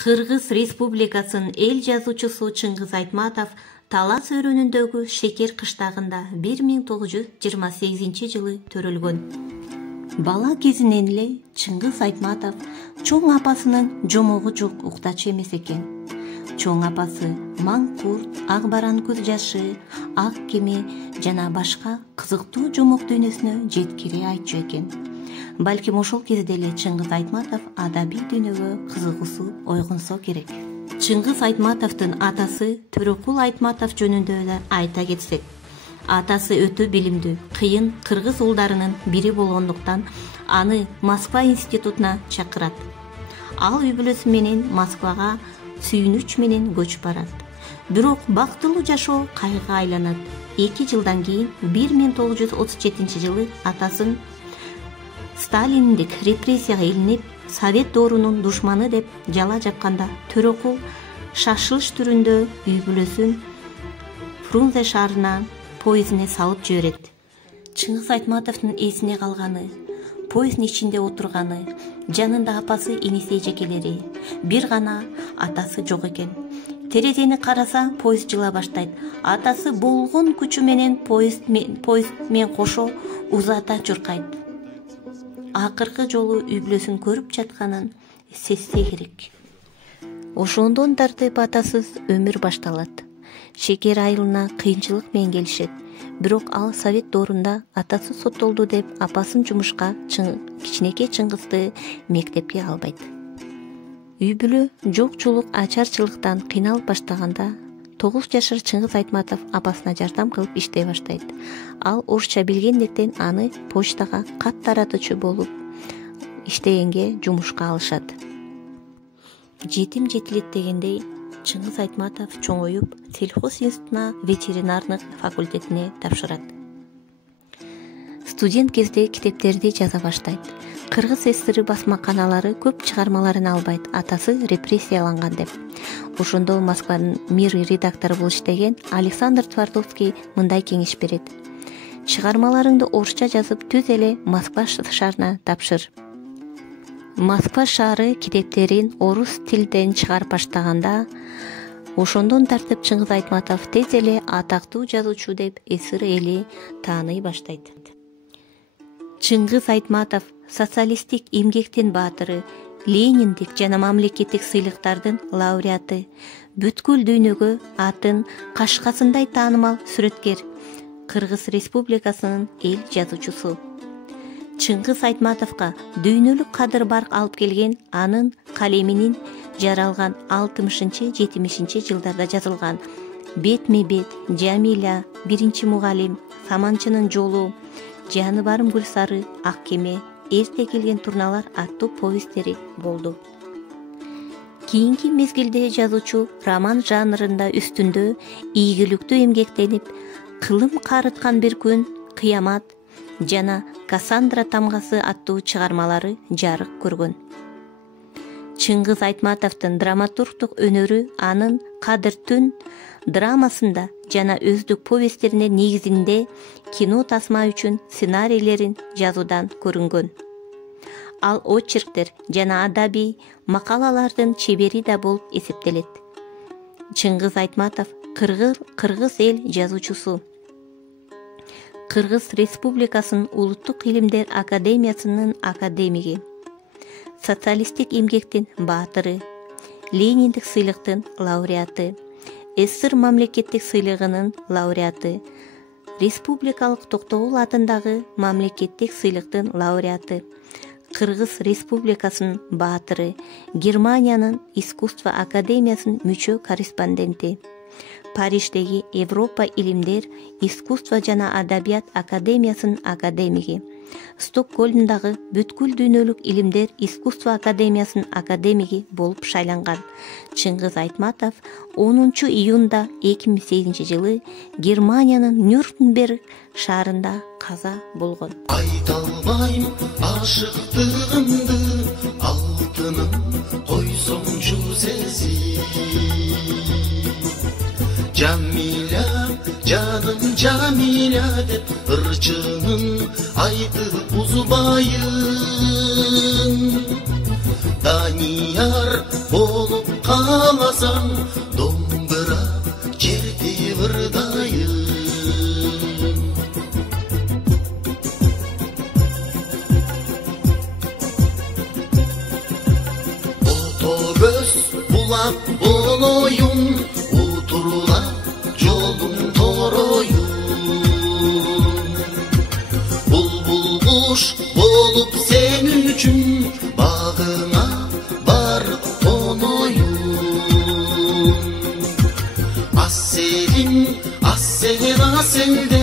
Кыргыз Республикасынын эл жазуучусу Чыңгыз Айтматов Талас өрөөнүндөгү Шекер кыштагында 1928 жылы төрөлгөн. Бала кезинен эле Чыңгыз Айтматов чоң апасынын жомогу жок уктачу эмес экен. Чоң апасы Маңкурт, Ак баран көз жашы, Ак кеме жана башка кызыктуу жомок дүйнөсүнө жеткире айтчу экен. Балким ошол кезде эле Чыңгыз Айтматов адабий дүйнөгө кызыгуусу ойгонсо керек. Чыңгыз Айтматовдун атасы Төрөкул Айтматов жөнүндө эле айта кетсек, атасы өтө билимдүү, кыйын кыргыз уулдарынын бири болгондуктан аны Москва институтуна чакырат. Ал үй бүлөсү менен Москвага сүйүнүч менен көчүп барат. Бирок бактылуу жашоо кайгыга айланат. 2 жылдан кийин 1937 жылы атасын Сталиндик репрессияга илинип, Совет доорунун душманы деп жала жапканда Төрөкул шашылыш түрүндө үй бүлөсүн Фрунзе шаарына поездине салып жиберет. Чыңгыз Айтматовдун эсине калганы, поезддин ичинде отурганы, жанында апасы, иниси, эжекелери, бир гана атасы жок экен. Терезени караса, поезд жыла баштайт. Атасы болгон күчү менен поезд менен кошо узата чуркайт. Акыркы жолу үй бүлөсүн көрүп жатканын сезсе керек. Ошондон тартып атасыз өмүр башталат. Шекер айылына кыйынчылык менен келишет. Бирок ал Совет доорунда атасы соттолду деп апасын жумушка кичинекей Чыңгызды мектепке албайт. Үй бүлө жокчулук ачарчылыктан кыйналып баштаганда 9 жашар Чыңгыз Айтматов апасына жардам кылып иштей баштайт. Ал орусча билгендиктен аны почтага кат таратуучу болуп иштегенге жумушка алышат. Жетим жетилет дегендей Чыңгыз Айтматов чоңоюп сельхоз институтуна ветеринардык факультетине тапшырат. Студент кезде китептерди жаза баштайт. Кыргыз ССР басмаканалары көп чыгармаларын албайт, атасы репрессияланган деп. Ошондо Москванын Мир редактору болуп иштеген Александр Твардовский мындай кеңеш берет. Чыгармаларыңды орусча жазып түз эле Москва шаарына тапшыр. Москва шаары китептерин орус тилден чыгарып баштаганда, ошондон тартып Чыңгыз Айтматов тез эле атактуу жазуучу деп ССР эли тааный баштайт. Чыңгыз Айтматов социалисттик эмгектин баатыры, Лениндик жана мамлекеттик сыйлыктардын лауреаты, бүткүл дүйнөгө атын кашкасындай таанымал сүрөткер, Кыргыз Республикасынын эл жазуучусу. Чыңгыз Айтматовго дүйнөлүк кадыр барк алып келген анын калеминин жаралган 60-70 жылдарда жазылган Бетме-бет, Жамиля, Биринчи мугалим, Саманчынын жолу, Жаны барым Гүлсары, Ак кеме, Эрте келген турналар аттуу повесттери болду. Кийинки мезгилде жазуучу роман жанрында үстүндө ийгиликтүү эмгектенип, Кылым карыткан бир күн, Кыямат жана Кассандра тамгасы аттуу чыгармалары жарык көргөн. Чыңгыз Айтматовдун драматургдук өнөрү анын Кадыр түн драмасында жана өздүк повесттерине негизинде кино тасма үчүн сценарийлерин жазуудан көрүнгөн. Ал очерктер жана адабий макалалардын чебери да болуп эсептелет. Чыңгыз Айтматов кыргыз эл жазуучусу. Кыргыз Республикасынын Улуттук илимдер академиясынын академиги. Социалисттик эмгектин баатыры, Лениндик сыйлыктын лауреаты, СССР мамлекеттик сыйлыгынын лауреаты, Республикалык Токтогул атындагы мамлекеттик сыйлыктын лауреаты, Кыргыз Республикасынын баатыры, Германиянын Искусство академиясынын мүчө корреспонденти, Париждеги Европа илимдер, искусство жана адабият академиясынын академиги, Стокгольмдагы бүткүл дүйнөлүк илимдер искусство академиясынын академиги болуп шайланган. Чыңгыз Айтматов 10 июнда 2008 жылы Германиянын Нюрнберг шаарында каза болгон. Айта албайм ашыктыгымды, алтыным койсоңчу сезим. Жамиля, жаным Жамиля деп ырчынын айтып узбайын. Данияр болуп алсаң, домбыра жерди ырдайын. Otobüs bulak boloyun, uturulap jolun toroyun. Bulbul kuş bolup sen üçün, bağına barıp tonoyun. Asselin, assel, asselde